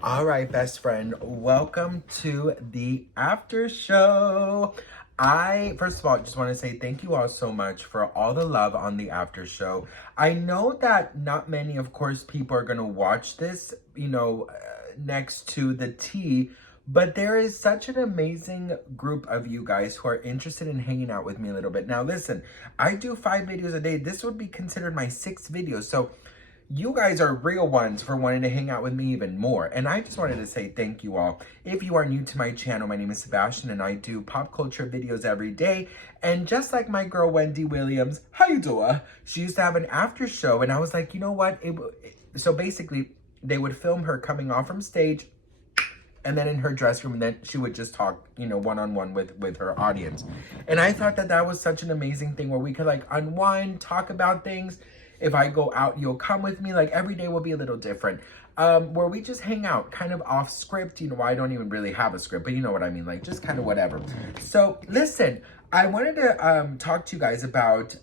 All right, best friend, welcome to the after show. I, first of all, just want to say thank you all so much for all the love on the after show. I know that not many, of course, people are going to watch this, next to the tea, but there is such an amazing group of you guys who are interested in hanging out with me a little bit. Now, listen, I do 5 videos a day. This would be considered my 6th video. So you guys are real ones for wanting to hang out with me even more. And I just wanted to say thank you all. If you are new to my channel, my name is Sebastian and I do pop culture videos every day. And just like my girl, Wendy Williams, how you doing? She used to have an after show and I was like, you know what? So basically, they would film her coming off from stage and then in her dressing room, and then she would just talk, one-on-one with her audience. And I thought that was such an amazing thing where we could like unwind, talk about things. If I go out, you'll come with me. Like every day will be a little different. Where we just hang out kind of off script. I don't even really have a script, but you know what I mean? Like just kind of whatever. So listen, I wanted to talk to you guys about,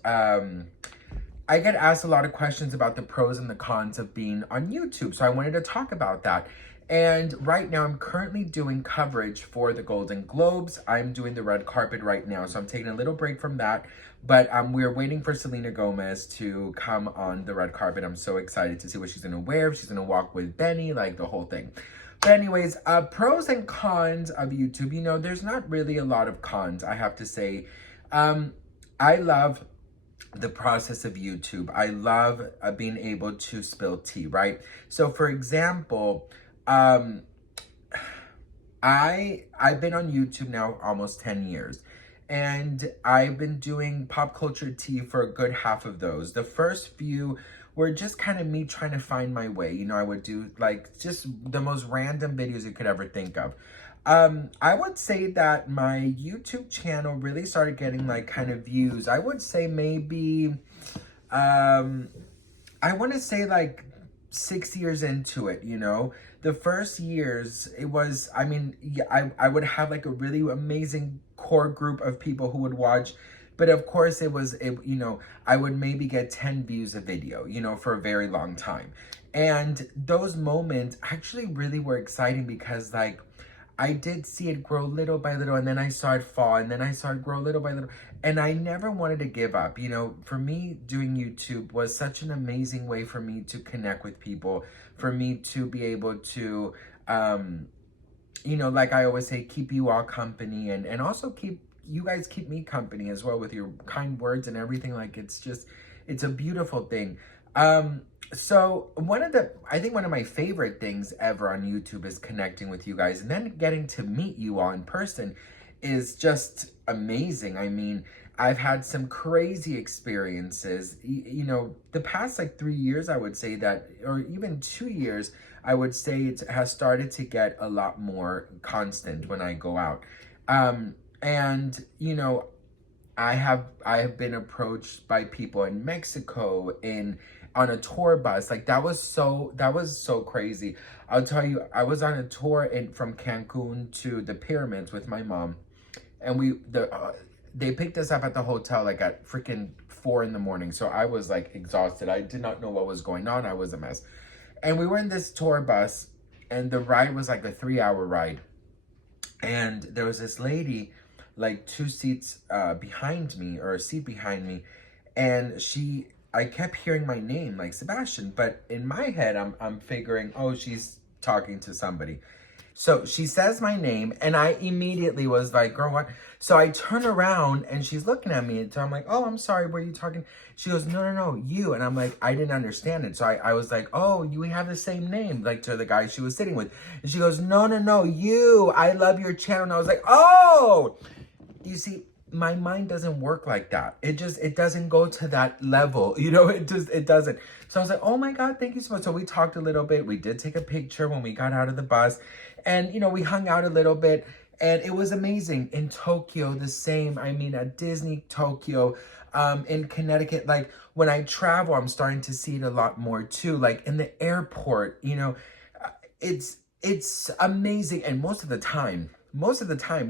I get asked a lot of questions about the pros and the cons of being on YouTube. So I wanted to talk about that. And right now I'm currently doing coverage for the Golden Globes. I'm doing the red carpet right now. So I'm taking a little break from that. But we're waiting for Selena Gomez to come on the red carpet. I'm so excited to see what she's going to wear. If she's going to walk with Benny, like the whole thing. But anyways, pros and cons of YouTube. There's not really a lot of cons, I have to say. I love the process of YouTube. I love being able to spill tea, right? So for example, I've been on YouTube now almost 10 years. And I've been doing pop culture tea for a good half of those. The first few were just kind of me trying to find my way. I would do like just the most random videos you could ever think of. I would say that my YouTube channel really started getting like kind of views. I would say maybe, I want to say like 6 years into it, The first years, it was, I would have like a really amazing core group of people who would watch. But of course, I would maybe get 10 views a video, for a very long time. And those moments actually really were exciting because like, I did see it grow little by little, and then I saw it fall, and then I saw it grow little by little. And I never wanted to give up. For me, doing YouTube was such an amazing way for me to connect with people, for me to be able to, like I always say, keep you all company, and also you guys keep me company as well with your kind words and everything. Like, it's a beautiful thing. So I think one of my favorite things ever on YouTube is connecting with you guys, and then getting to meet you all in person is just amazing. I've had some crazy experiences, the past like 3 years, I would say that, or even 2 years, I would say it has started to get a lot more constant when I go out. And I have been approached by people in Mexico on a tour bus. Like that was so crazy. I'll tell you, I was on a tour from Cancun to the pyramids with my mom, and they picked us up at the hotel like at freaking 4 a.m. So I was like exhausted. I did not know what was going on. I was a mess. And we were in this tour bus, and the ride was like a 3-hour ride. And there was this lady like 2 seats behind me, or a seat behind me, and I kept hearing my name, like Sebastian, but in my head, I'm figuring, oh, she's talking to somebody. So she says my name, and I immediately was like, girl, what? So I turn around, and she's looking at me, and so I'm like, oh, I'm sorry, were you talking? She goes, no, you. And I'm like, I didn't understand it. So I was like, oh, you have the same name, like to the guy she was sitting with. And she goes, no, you. I love your channel. And I was like, oh, you see, my mind doesn't work like that. It doesn't go to that level, it doesn't. So I was like, oh my God, thank you so much. So we talked a little bit. We did take a picture when we got out of the bus, and, we hung out a little bit, and it was amazing. In Tokyo, the same, at Disney Tokyo, in Connecticut, like when I travel, I'm starting to see it a lot more too. Like in the airport, it's amazing. And most of the time,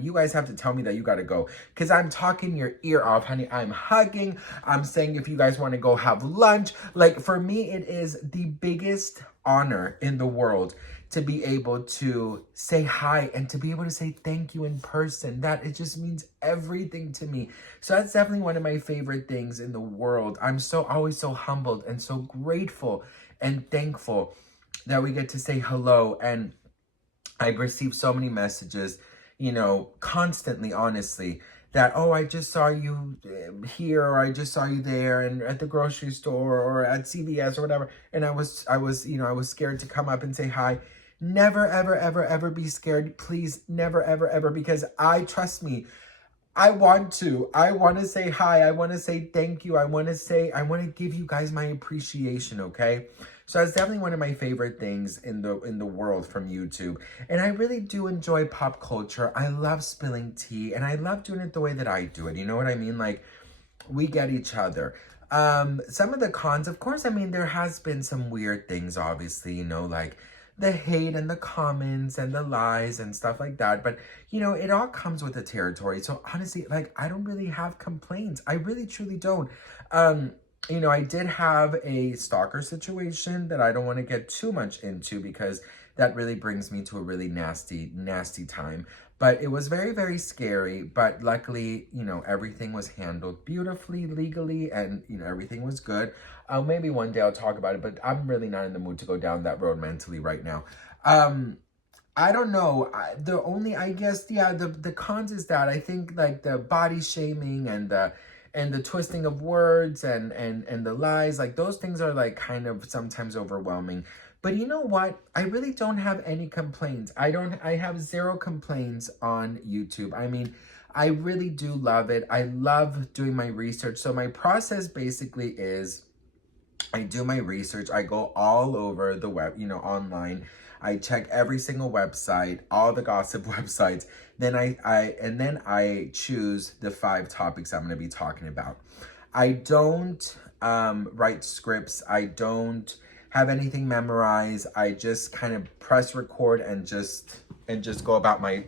you guys have to tell me that you got to go, because I'm talking your ear off, honey. I'm hugging. I'm saying if you guys want to go have lunch. Like, for me, it is the biggest honor in the world to be able to say hi and to be able to say thank you in person. That it just means everything to me. So that's definitely one of my favorite things in the world. I'm so always so humbled and so grateful and thankful that we get to say hello. And I've received so many messages, constantly, honestly, that, oh, I just saw you here, or I just saw you there, and at the grocery store or at CVS or whatever. And I was scared to come up and say hi. Never, ever, ever, ever be scared. Please, never, ever, ever, because trust me, I want to say hi. I want to say thank you. I want to give you guys my appreciation, okay? So that's definitely one of my favorite things in the world from YouTube. And I really do enjoy pop culture. I love spilling tea, and I love doing it the way that I do it. You know what I mean? Like, we get each other. Some of the cons, of course, I mean, there has been some weird things, obviously, like the hate and the comments and the lies and stuff like that. But, it all comes with the territory. So honestly, like, I don't really have complaints. I really, truly don't. I did have a stalker situation that I don't want to get too much into because that really brings me to a really nasty, nasty time. But it was very, very scary. But luckily, everything was handled beautifully, legally, and, everything was good. Maybe one day I'll talk about it, but I'm really not in the mood to go down that road mentally right now. I don't know. The cons is that I think, like, the body shaming and the twisting of words and the lies, like, those things are, like, kind of sometimes overwhelming. But you know what? I really don't have any complaints. I have zero complaints on YouTube. I mean, I really do love it. I love doing my research. So my process basically is I do my research. I go all over the web, online. I check every single website, all the gossip websites. Then I choose the 5 topics I'm going to be talking about. I don't write scripts. I don't have anything memorized. I just kind of press record and just go about my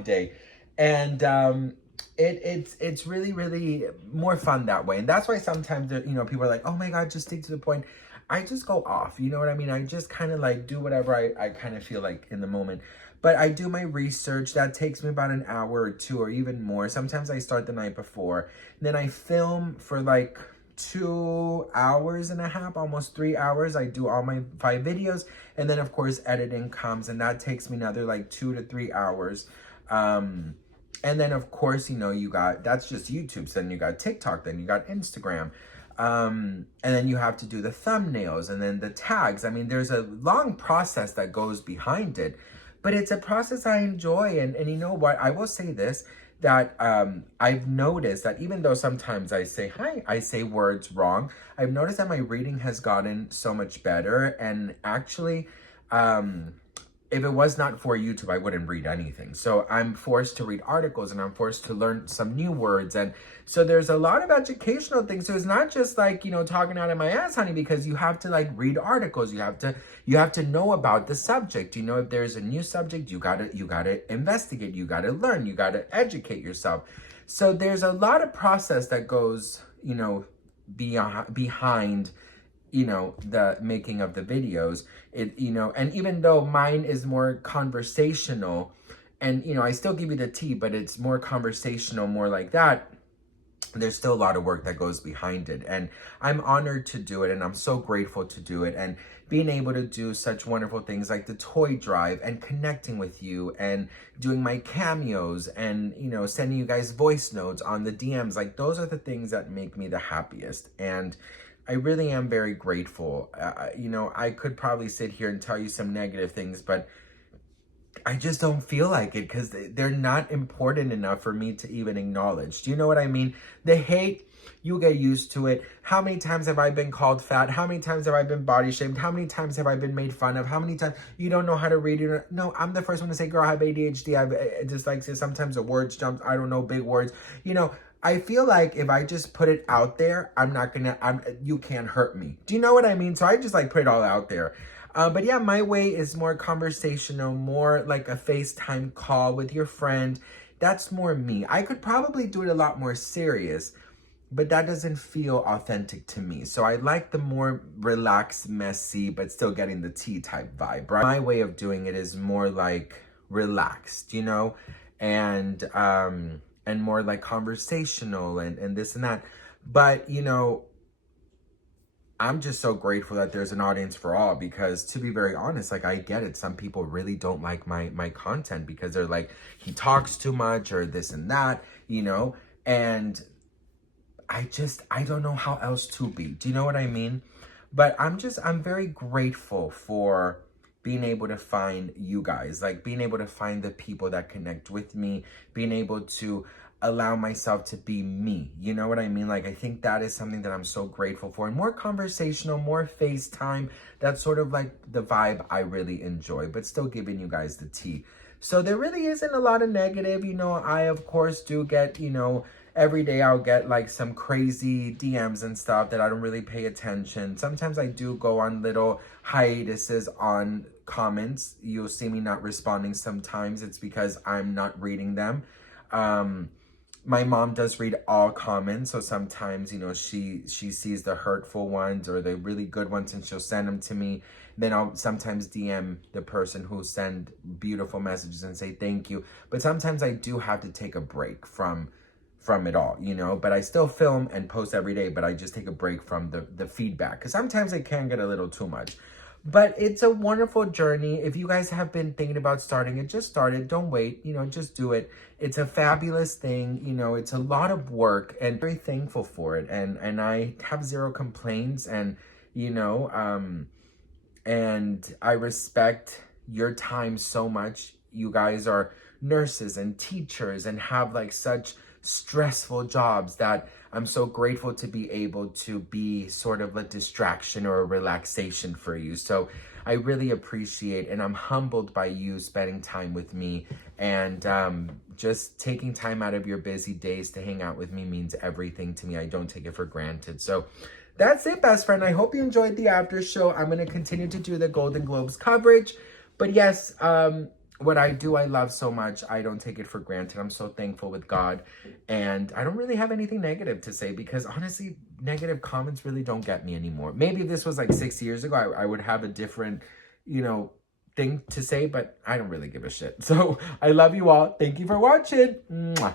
day. And it's really, really more fun that way. And that's why sometimes people are like, oh my God, just stick to the point. I just go off, you know what I mean? I just kind of like do whatever I kind of feel like in the moment. But I do my research. That takes me about an hour or 2 or even more. Sometimes I start the night before. Then I film for like 2 hours and a half, almost 3 hours. I do all my 5 videos. And then of course editing comes, and that takes me another like 2 to 3 hours. And then of course, that's just YouTube. So then you got TikTok, then you got Instagram. And then you have to do the thumbnails and then the tags. I mean, there's a long process that goes behind it, but it's a process I enjoy. And you know what? I will say this, that I've noticed that even though sometimes I say words wrong, I've noticed that my reading has gotten so much better. And actually, if it was not for YouTube, I wouldn't read anything. So I'm forced to read articles, and I'm forced to learn some new words. And so there's a lot of educational things. So it's not just like, talking out of my ass, honey, because you have to like read articles. You have to know about the subject. If there's a new subject, you gotta investigate, you gotta learn, you gotta educate yourself. So there's a lot of process that goes, behind the making of the videos. And even though mine is more conversational, and I still give you the tea, but it's more conversational, more like that, there's still a lot of work that goes behind it. And I'm honored to do it, and I'm so grateful to do it, and being able to do such wonderful things like the toy drive and connecting with you and doing my cameos and sending you guys voice notes on the DMs. Like, those are the things that make me the happiest. And I really am very grateful. I could probably sit here and tell you some negative things, but I just don't feel like it because they're not important enough for me to even acknowledge. Do you know what I mean? The hate, you get used to it. How many times have I been called fat? How many times have I been body shamed? How many times have I been made fun of? How many times you don't know how to read it? No, I'm the first one to say, girl, I have ADHD. I just like sometimes the words jump. I don't know, big words. I feel like if I just put it out there, you can't hurt me. Do you know what I mean? So I just like put it all out there. But yeah, my way is more conversational, more like a FaceTime call with your friend. That's more me. I could probably do it a lot more serious, but that doesn't feel authentic to me. So I like the more relaxed, messy, but still getting the tea type vibe, right? My way of doing it is more like relaxed, you know, and more like conversational and this and that. But, you know, I'm just so grateful that there's an audience for all, because to be very honest, like, I get it. Some people really don't like my content because they're like, he talks too much or this and that, you know, and I don't know how else to be. Do you know what I mean? But I'm very grateful for being able to find you guys, like being able to find the people that connect with me, being able to allow myself to be me. You know what I mean? Like, I think that is something that I'm so grateful for. And more conversational, more FaceTime. That's sort of like the vibe I really enjoy, but still giving you guys the tea. So there really isn't a lot of negative. You know, I, of course, do get, you know, every day I'll get like some crazy DMs and stuff that I don't really pay attention. Sometimes I do go on little hiatuses on comments. You'll see me not responding sometimes. It's because I'm not reading them. My mom does read all comments, so sometimes, you know, she sees the hurtful ones or the really good ones and she'll send them to me. Then I'll sometimes DM the person who send beautiful messages and say thank you. But sometimes I do have to take a break from it all, you know, but I still film and post every day, but I just take a break from the feedback, because sometimes it can get a little too much. But it's a wonderful journey. If you guys have been thinking about starting it, just start it. Don't wait, you know, just do it. It's a fabulous thing. You know, it's a lot of work, and very thankful for it. And I have zero complaints, and, you know, and I respect your time so much. You guys are nurses and teachers and have like such stressful jobs that I'm so grateful to be able to be sort of a distraction or a relaxation for you. So I really appreciate, and I'm humbled by you spending time with me, and just taking time out of your busy days to hang out with me means everything to me. I don't take it for granted. So that's it, best friend. I hope you enjoyed the after show. I'm going to continue to do the Golden Globes coverage. But yes, what I do, I love so much. I don't take it for granted. I'm so thankful with God. And I don't really have anything negative to say, because honestly, negative comments really don't get me anymore. Maybe if this was like 6 years ago, I would have a different, you know, thing to say, but I don't really give a shit. So I love you all. Thank you for watching. Mwah.